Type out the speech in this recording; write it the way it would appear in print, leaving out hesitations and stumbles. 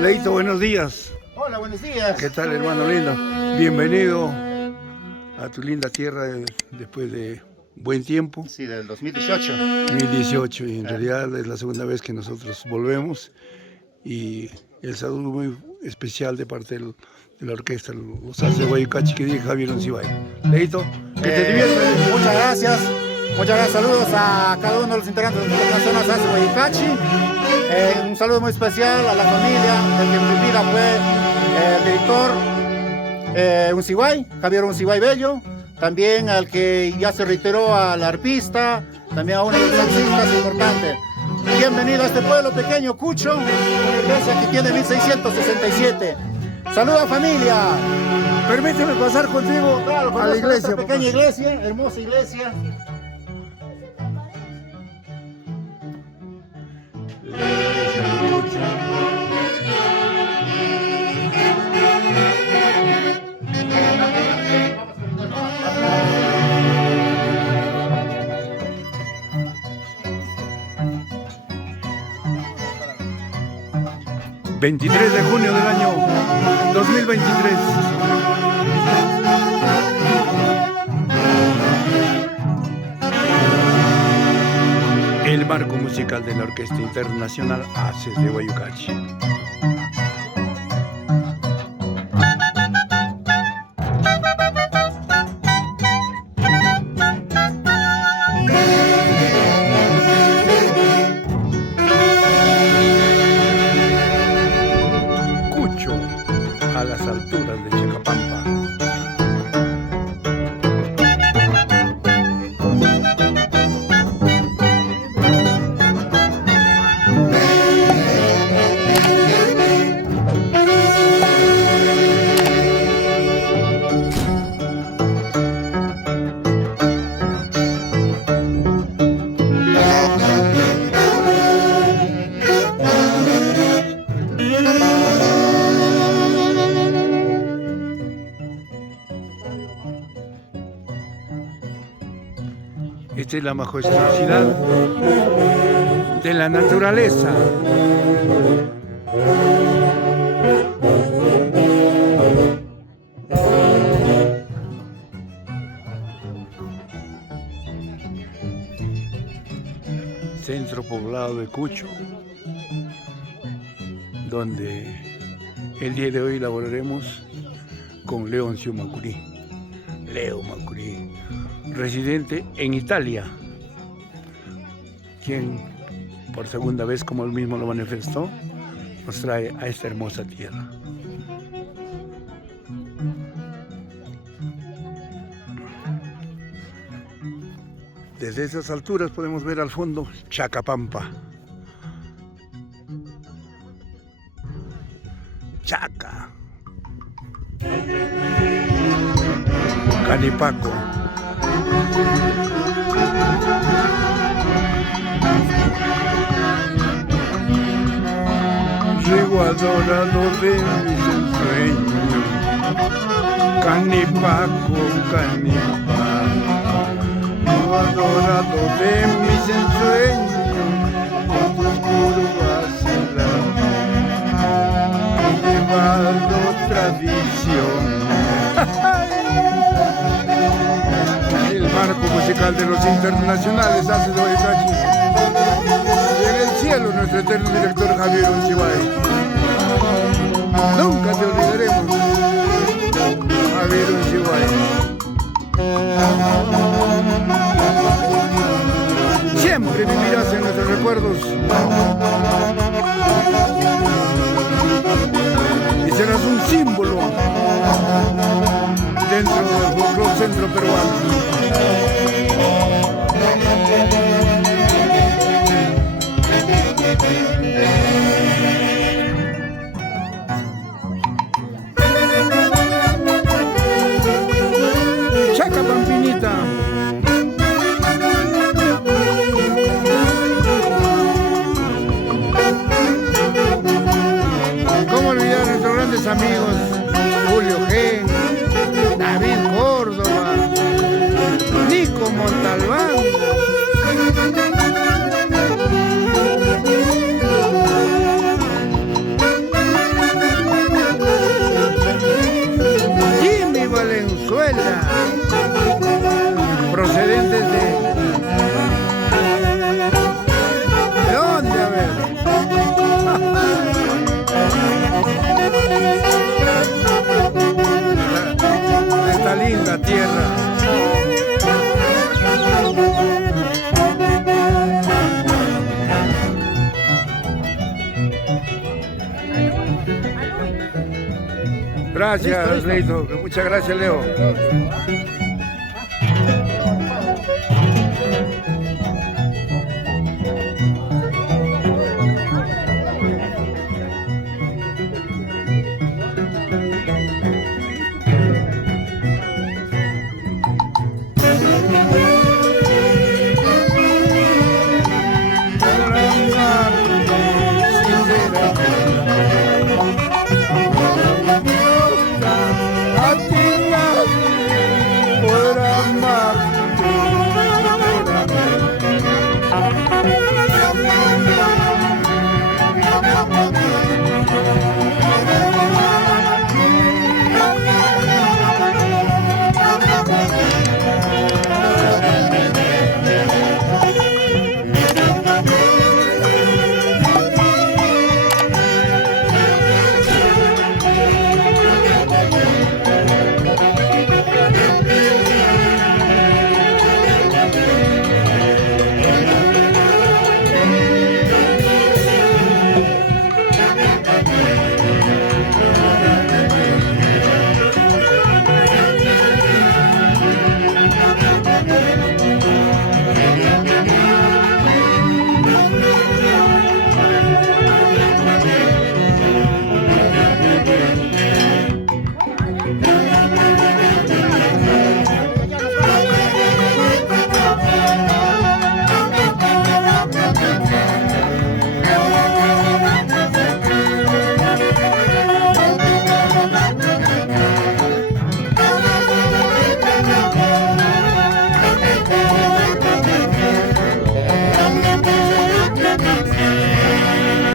Leito, buenos días. Hola, buenos días. ¿Qué tal, hermano lindo? Bienvenido a tu linda tierra después de buen tiempo. Sí, del 2018. 2018, y en realidad es la segunda vez que nosotros volvemos. Y el saludo muy especial de parte de la orquesta Los Alces de Guayucachi, que dirige Javier Oncibay. Leito, que te diviertas. Muchas gracias. Muchas gracias. Saludos a cada uno de los integrantes de la zona Alces de Guayucachi. Un saludo muy especial a la familia del que en mi vida fue el director Oncibay, Javier Oncibay Bello. También al que ya se reiteró, al arpista, también a uno de los taxistas importantes. Bienvenido a este pueblo pequeño, Cucho, una iglesia que tiene 1667. ¡Saludos, familia! Permíteme pasar contigo Claro, a la iglesia. Esta pequeña iglesia, hermosa iglesia. La iglesia de Cucho. 23 de junio del año 2023. El marco musical de la Orquesta Internacional Alces de Guayucachi. A las alturas de Chacapampa. Esta es la majestuosidad de la naturaleza. Centro poblado de Cucho, donde el día de hoy laboraremos con Leoncio Macurí. Leo Macurí, residente en Italia, quien por segunda vez, como él mismo lo manifestó, nos trae a esta hermosa tierra. Desde esas alturas podemos ver al fondo Chacapampa. Chaca. Canipaco. Llego adorado de mis ensueños. Canipaco, Canipaco. Llego adorado de mis ensueños. Con tus curvas heladas. Llevado tradición. El marco musical de los internacionales Alces de Guayucachi. Y en el cielo nuestro eterno director Javier Oncibay. Nunca te olvidaremos, Javier Oncibay. Siempre vivirás en nuestros recuerdos. Y serás un símbolo dentro del folclore centro peruano. Chacapampinita. ¿Cómo olvidar a nuestros grandes amigos? Julio G, David Córdoba, Nico Montalbán. Gracias, Listo, listo. Leito. Muchas gracias, Leo.